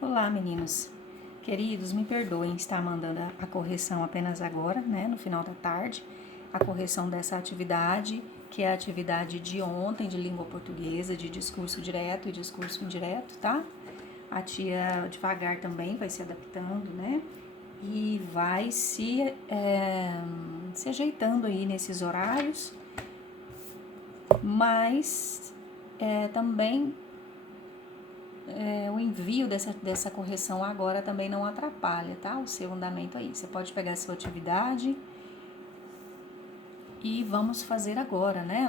Olá, meninos. Queridos, me perdoem estar mandando a correção apenas agora, né, no final da tarde, a correção dessa atividade, que é a atividade de ontem de língua portuguesa, de discurso direto e discurso indireto, tá? A tia devagar também vai se adaptando, né? E vai se ajeitando aí nesses horários, mas também o envio dessa correção agora também não atrapalha, tá? O seu andamento aí. Você pode pegar a sua atividade e vamos fazer agora, né?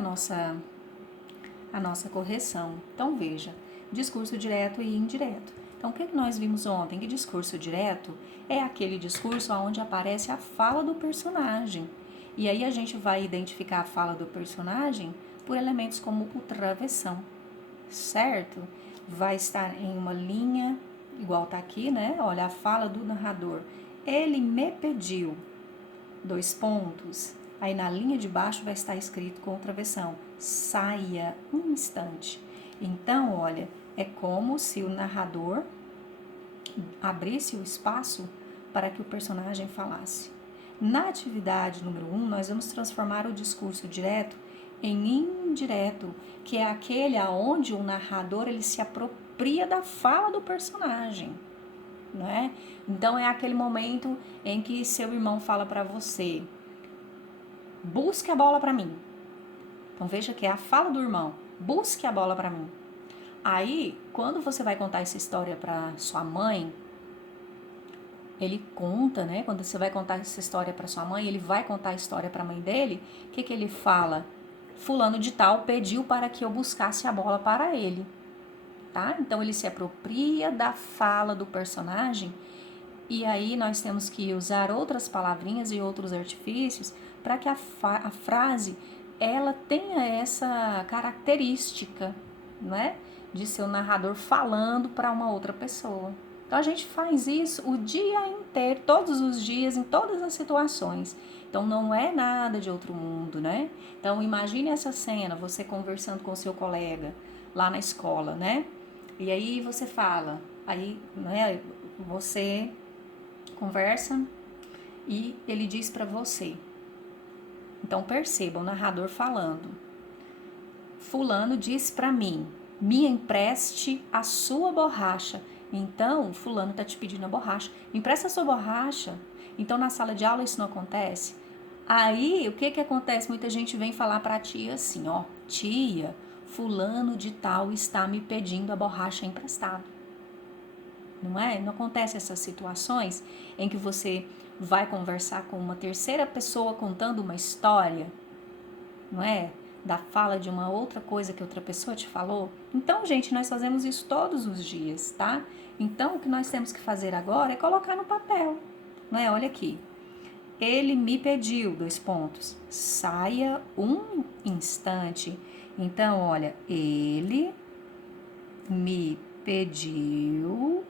A nossa correção. Então, veja, discurso direto e indireto. Então, o que nós vimos ontem? Que discurso direto é aquele discurso onde aparece a fala do personagem. E aí a gente vai identificar a fala do personagem por elementos como o travessão, certo? Vai estar em uma linha, igual tá aqui, né? Olha, a fala do narrador. Ele me pediu, dois pontos. Aí na linha de baixo vai estar escrito com travessão, saia um instante. Então, olha, é como se o narrador abrisse o espaço para que o personagem falasse. Na atividade número 1, nós vamos transformar o discurso direto em indireto, que é aquele aonde o narrador ele se apropria da fala do personagem, não é? Então é aquele momento em que seu irmão fala para você: busque a bola para mim. Então veja que é a fala do irmão: busque a bola para mim. Aí, quando você vai contar essa história para sua mãe, ele conta, né? Quando você vai contar essa história para sua mãe, ele vai contar a história para a mãe dele. O que ele fala? Fulano de tal pediu para que eu buscasse a bola para ele, tá? Então ele se apropria da fala do personagem e aí nós temos que usar outras palavrinhas e outros artifícios para que a frase ela tenha essa característica, né? De ser o narrador falando para uma outra pessoa. Então a gente faz isso o dia inteiro, todos os dias, em todas as situações. Então não é nada de outro mundo, né? Então imagine essa cena, você conversando com o seu colega lá na escola, né? E aí você fala, aí, né, você conversa e ele diz para você. Então perceba o narrador falando. Fulano disse para mim: me empreste a sua borracha. Então, fulano está te pedindo a borracha. Empresta a sua borracha. Então, na sala de aula isso não acontece. Aí, o que acontece? Muita gente vem falar para a tia assim, ó: tia, fulano de tal está me pedindo a borracha emprestada. Não é? Não acontece essas situações em que você vai conversar com uma terceira pessoa contando uma história, não é? Da fala de uma outra coisa que outra pessoa te falou. Então, gente, nós fazemos isso todos os dias, tá? Então, o que nós temos que fazer agora é colocar no papel, não é? Olha aqui. Ele me pediu, dois pontos, saia um instante. Então, olha, ele me pediu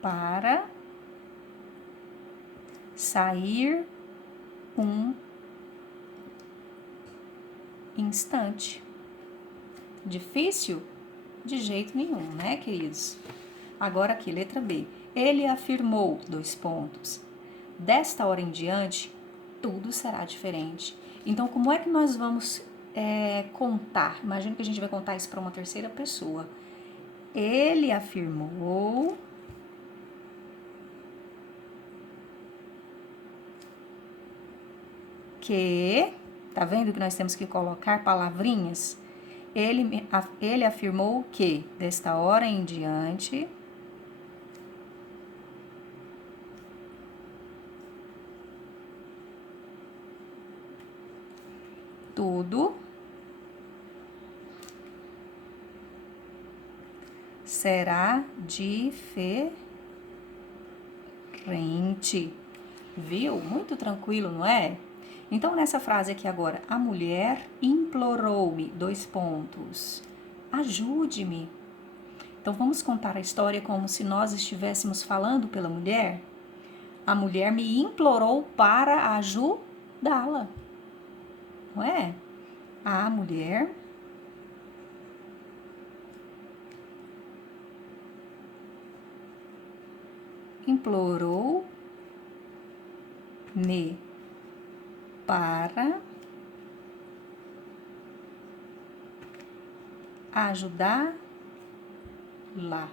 para sair um instante. Difícil? De jeito nenhum, né, queridos? Agora aqui, letra B. Ele afirmou, dois pontos. Desta hora em diante, tudo será diferente. Então, como é que nós vamos contar? Imagina que a gente vai contar isso para uma terceira pessoa. Ele afirmou que... Tá vendo que nós temos que colocar palavrinhas? Ele afirmou que, desta hora em diante, tudo será diferente. Viu? Muito tranquilo, não é? Então, nessa frase aqui agora, a mulher implorou-me, dois pontos. Ajude-me. Então, vamos contar a história como se nós estivéssemos falando pela mulher? A mulher me implorou para ajudá-la, não é? A mulher implorou-me para ajudá-la. Tá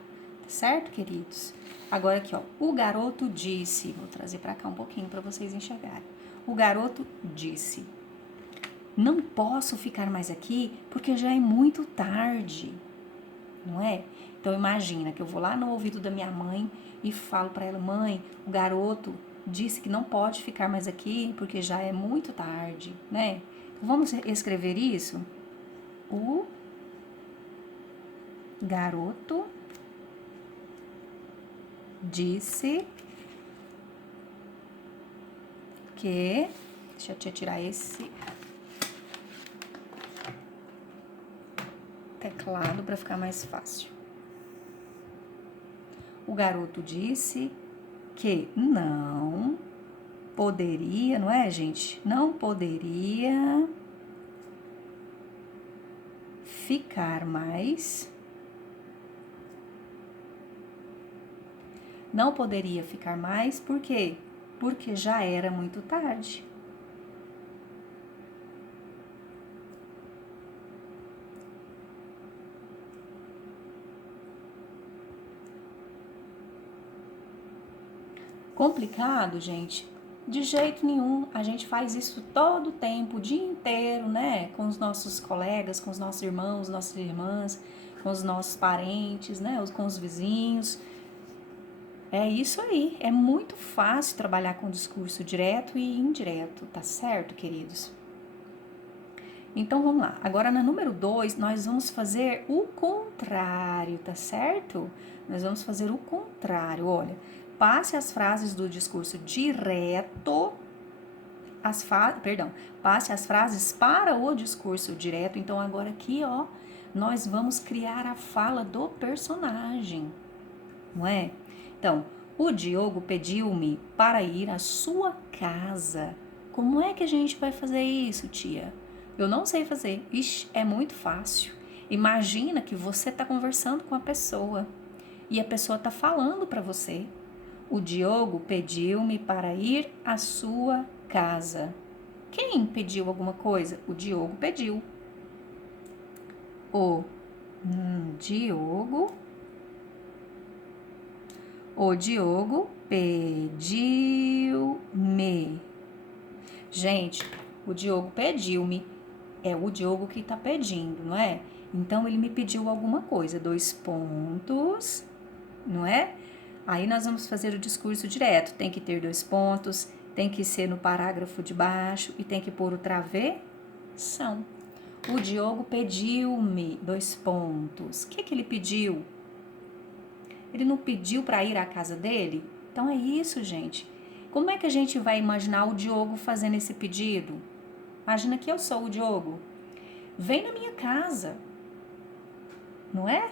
certo, queridos? Agora aqui, ó, o garoto disse, vou trazer para cá um pouquinho para vocês enxergarem. O garoto disse: não posso ficar mais aqui porque já é muito tarde, não é? Então imagina que eu vou lá no ouvido da minha mãe e falo para ela: mãe, o garoto disse que não pode ficar mais aqui porque já é muito tarde, né? Então vamos escrever isso? O garoto disse que... Deixa eu tirar esse teclado para ficar mais fácil. O garoto disse que não poderia, não é, gente? Não poderia ficar mais. Não poderia ficar mais, por quê? Porque já era muito tarde. Complicado, gente? De jeito nenhum. A gente faz isso todo o tempo, o dia inteiro, né? Com os nossos colegas, com os nossos irmãos, nossas irmãs, com os nossos parentes, né? Com os vizinhos. É isso aí. É muito fácil trabalhar com discurso direto e indireto, tá certo, queridos? Então, vamos lá. Agora, na número 2, nós vamos fazer o contrário, tá certo? Nós vamos fazer o contrário. Olha, passe as frases do discurso direto, passe as frases para o discurso direto. Então, agora aqui, ó, nós vamos criar a fala do personagem, não é? Então, o Diogo pediu-me para ir à sua casa. Como é que a gente vai fazer isso, tia? Eu não sei fazer. Ixi, é muito fácil. Imagina que você está conversando com a pessoa e a pessoa está falando para você. O Diogo pediu-me para ir à sua casa. Quem pediu alguma coisa? O Diogo pediu. O Diogo pediu-me. Gente, o Diogo pediu-me. É o Diogo que tá pedindo, não é? Então, ele me pediu alguma coisa. 2 pontos, não é? Aí, nós vamos fazer o discurso direto. Tem que ter 2 pontos, tem que ser no parágrafo de baixo e tem que pôr o travessão. O Diogo pediu-me 2 pontos. O que ele pediu? Ele não pediu para ir à casa dele? Então, é isso, gente. Como é que a gente vai imaginar o Diogo fazendo esse pedido? Imagina que eu sou o Diogo. Vem na minha casa, não é?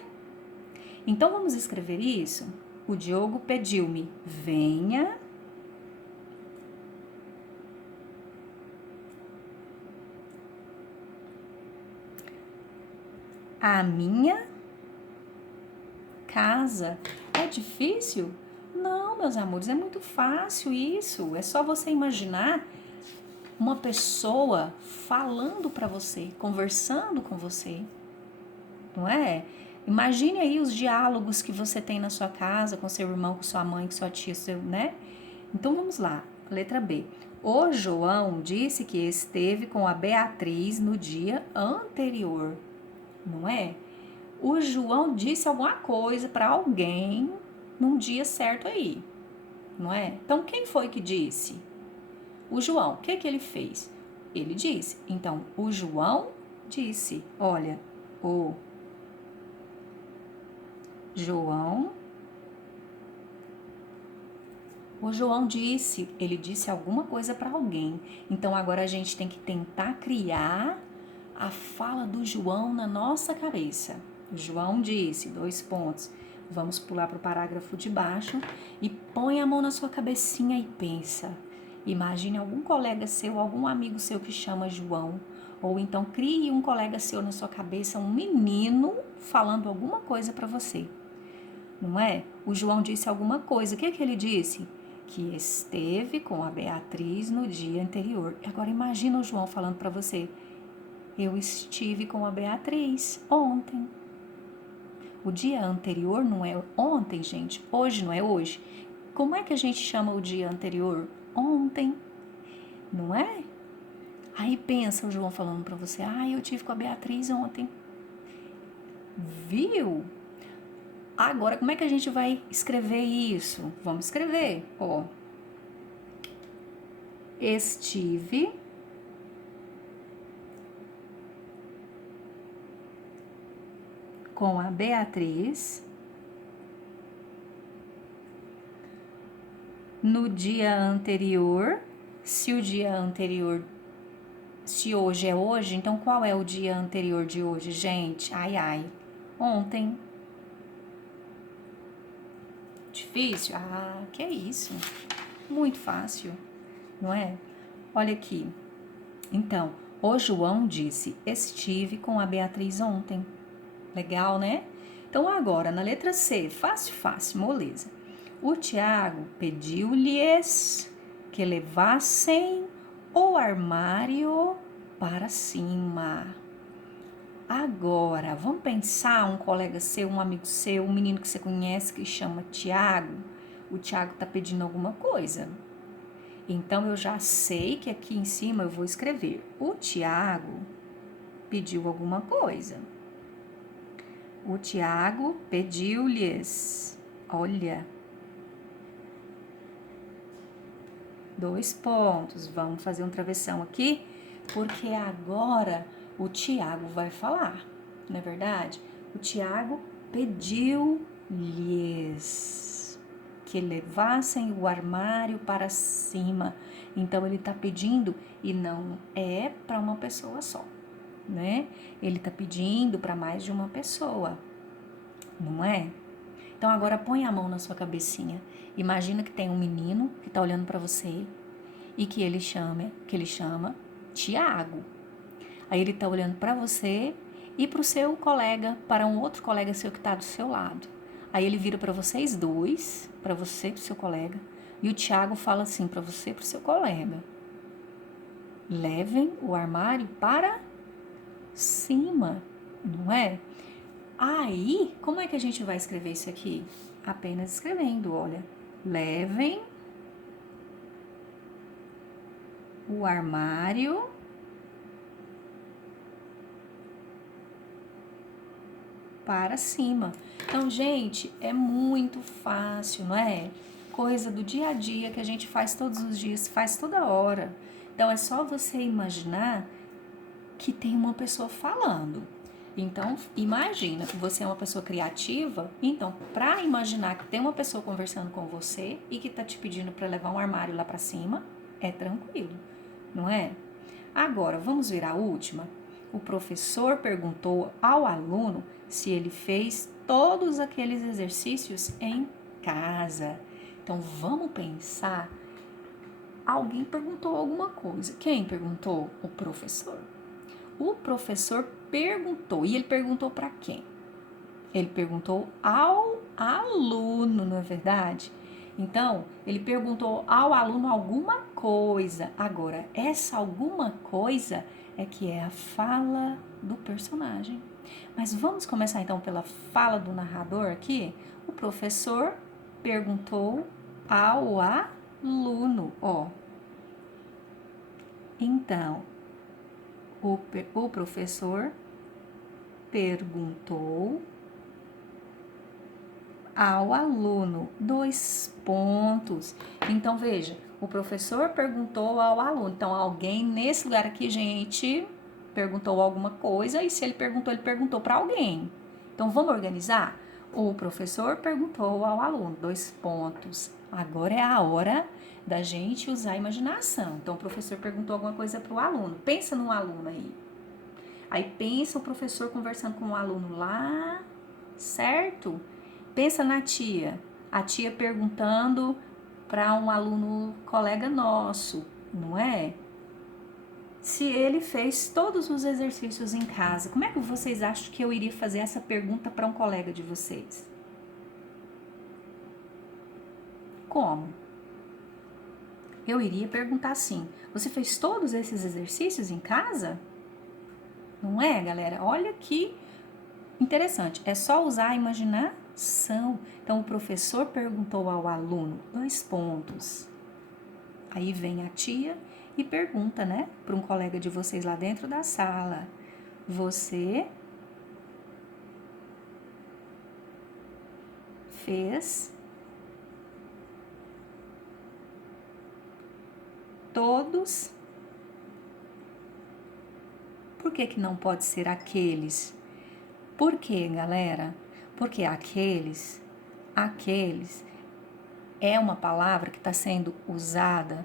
Então, vamos escrever isso? O Diogo pediu-me, venha à minha casa. É difícil? Não, meus amores, é muito fácil isso. É só você imaginar uma pessoa falando para você, conversando com você, não é? Imagine aí os diálogos que você tem na sua casa, com seu irmão, com sua mãe, com sua tia, né? Então, vamos lá. Letra B. O João disse que esteve com a Beatriz no dia anterior, não é? O João disse alguma coisa para alguém num dia certo aí, não é? Então, quem foi que disse? O João. O que ele fez? Ele disse. Então, o João disse. Olha, o João disse, ele disse alguma coisa para alguém. Então, agora a gente tem que tentar criar a fala do João na nossa cabeça. O João disse, 2 pontos. Vamos pular para o parágrafo de baixo e põe a mão na sua cabecinha e pensa. Imagine algum colega seu, algum amigo seu que chama João. Ou então crie um colega seu na sua cabeça, um menino falando alguma coisa para você. não é? O João disse alguma coisa. O que ele disse? Que esteve com a Beatriz no dia anterior. Agora imagina o João falando para você: eu estive com a Beatriz ontem. O dia anterior não é ontem, gente. Hoje não é hoje. Como é que a gente chama o dia anterior? Ontem, não é? Aí pensa o João falando para você: eu tive com a Beatriz ontem. Viu? Agora, como é que a gente vai escrever isso? Vamos escrever, ó. Estive com a Beatriz no dia anterior. Se o dia anterior, se hoje é hoje, então qual é o dia anterior de hoje, gente? Ontem. Difícil? Que é isso? Muito fácil, não é? Olha aqui. Então, o João disse: estive com a Beatriz ontem. Legal, né? Então, agora, na letra C, fácil, moleza. O Tiago pediu-lhes que levassem o armário para cima. Agora, vamos pensar um colega seu, um amigo seu, um menino que você conhece que chama Tiago. O Tiago está pedindo alguma coisa. Então, eu já sei que aqui em cima eu vou escrever: o Tiago pediu alguma coisa. O Tiago pediu-lhes. Olha. 2 pontos. Vamos fazer um travessão aqui, porque agora o Tiago vai falar, não é verdade? O Tiago pediu-lhes que levassem o armário para cima. Então, ele está pedindo e não é para uma pessoa só, né? Ele está pedindo para mais de uma pessoa, não é? Então, agora põe a mão na sua cabecinha. Imagina que tem um menino que está olhando para você e que ele chama Tiago. Aí ele está olhando para você e para o seu colega, para um outro colega seu que está do seu lado. Aí ele vira para vocês dois, para você e para o seu colega, e o Tiago fala assim para você e para o seu colega: levem o armário para cima, não é? Aí, como é que a gente vai escrever isso aqui? Apenas escrevendo, olha. Levem o armário para cima. Então, gente, é muito fácil, não é? Coisa do dia a dia que a gente faz todos os dias, faz toda hora. Então, é só você imaginar que tem uma pessoa falando. Então, imagina que você é uma pessoa criativa. Então, para imaginar que tem uma pessoa conversando com você e que está te pedindo para levar um armário lá para cima, é tranquilo, não é? Agora, vamos ver a última. O professor perguntou ao aluno se ele fez todos aqueles exercícios em casa. Então, vamos pensar. Alguém perguntou alguma coisa. Quem perguntou? O professor. O professor perguntou. E ele perguntou para quem? Ele perguntou ao aluno, não é verdade? Então, ele perguntou ao aluno alguma coisa. Agora, essa alguma coisa é que é a fala do personagem. Mas vamos começar então pela fala do narrador aqui. O professor perguntou ao aluno, ó. Então, o professor perguntou ao aluno. 2 pontos. Então, veja, o professor perguntou ao aluno. Então, alguém nesse lugar aqui, gente, perguntou alguma coisa. E se ele perguntou para alguém. Então, vamos organizar? O professor perguntou ao aluno. 2 pontos. Agora é a hora da gente usar a imaginação. Então, o professor perguntou alguma coisa para o aluno. Pensa num aluno aí. Aí, pensa o professor conversando com o aluno lá, certo? Pensa na tia, a tia perguntando para um aluno colega nosso, não é? Se ele fez todos os exercícios em casa, como é que vocês acham que eu iria fazer essa pergunta para um colega de vocês? como? Eu iria perguntar assim: você fez todos esses exercícios em casa? Não é, galera? Olha que interessante. É só usar a imaginação. Então, o professor perguntou ao aluno, 2 pontos. Aí vem a tia e pergunta, né, para um colega de vocês lá dentro da sala: você fez todos? Por que que não pode ser aqueles? Por quê, galera? Porque aqueles é uma palavra que está sendo usada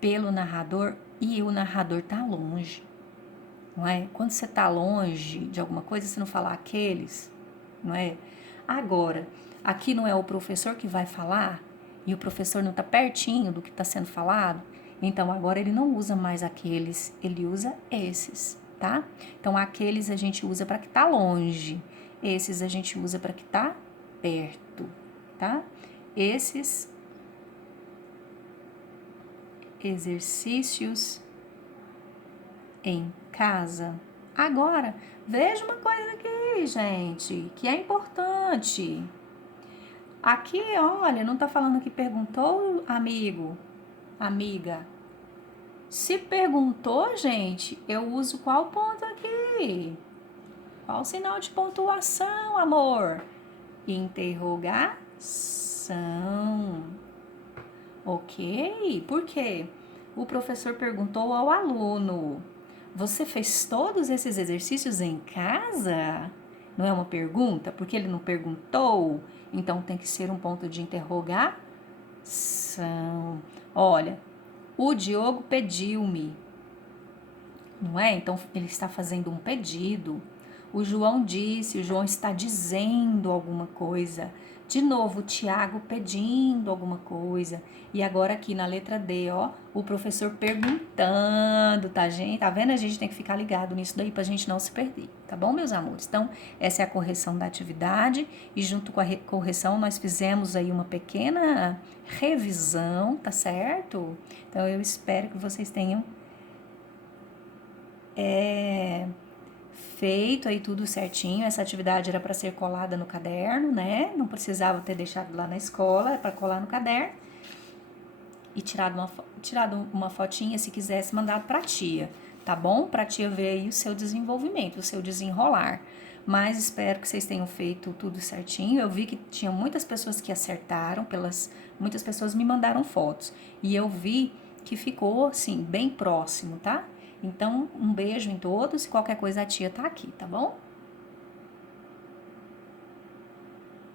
pelo narrador e o narrador está longe, não é? Quando você está longe de alguma coisa, você não fala aqueles, não é? Agora, aqui não é o professor que vai falar e o professor não está pertinho do que está sendo falado, então agora ele não usa mais aqueles, ele usa esses, tá? Então aqueles a gente usa para que está longe, esses a gente usa para que está perto, tá? Esses exercícios em casa. Agora, veja uma coisa aqui, gente, que é importante. Aqui, olha, não tá falando que perguntou, amigo, amiga. Se perguntou, gente, eu uso qual ponto aqui? Qual o sinal de pontuação, amor? Interrogação. Ok? Por quê? O professor perguntou ao aluno: você fez todos esses exercícios em casa? Não é uma pergunta? Porque ele não perguntou, então tem que ser um ponto de interrogação. Olha, o Diogo pediu-me, não é? Então ele está fazendo um pedido. O João disse, o João está dizendo alguma coisa. De novo, o Tiago pedindo alguma coisa. E agora aqui na letra D, ó, o professor perguntando, tá, gente? Tá vendo? A gente tem que ficar ligado nisso daí pra gente não se perder, tá bom, meus amores? Então, essa é a correção da atividade e junto com a correção nós fizemos aí uma pequena revisão, tá certo? Então, eu espero que vocês tenham feito aí tudo certinho. Essa atividade era para ser colada no caderno, né? Não precisava ter deixado lá na escola, é para colar no caderno. E tirado uma fotinha, se quisesse, mandado para a tia, tá bom? Para a tia ver aí o seu desenvolvimento, o seu desenrolar. Mas espero que vocês tenham feito tudo certinho. Eu vi que tinha muitas pessoas que acertaram, muitas pessoas me mandaram fotos. E eu vi que ficou, assim, bem próximo, tá? Então, um beijo em todos e qualquer coisa a tia tá aqui, tá bom?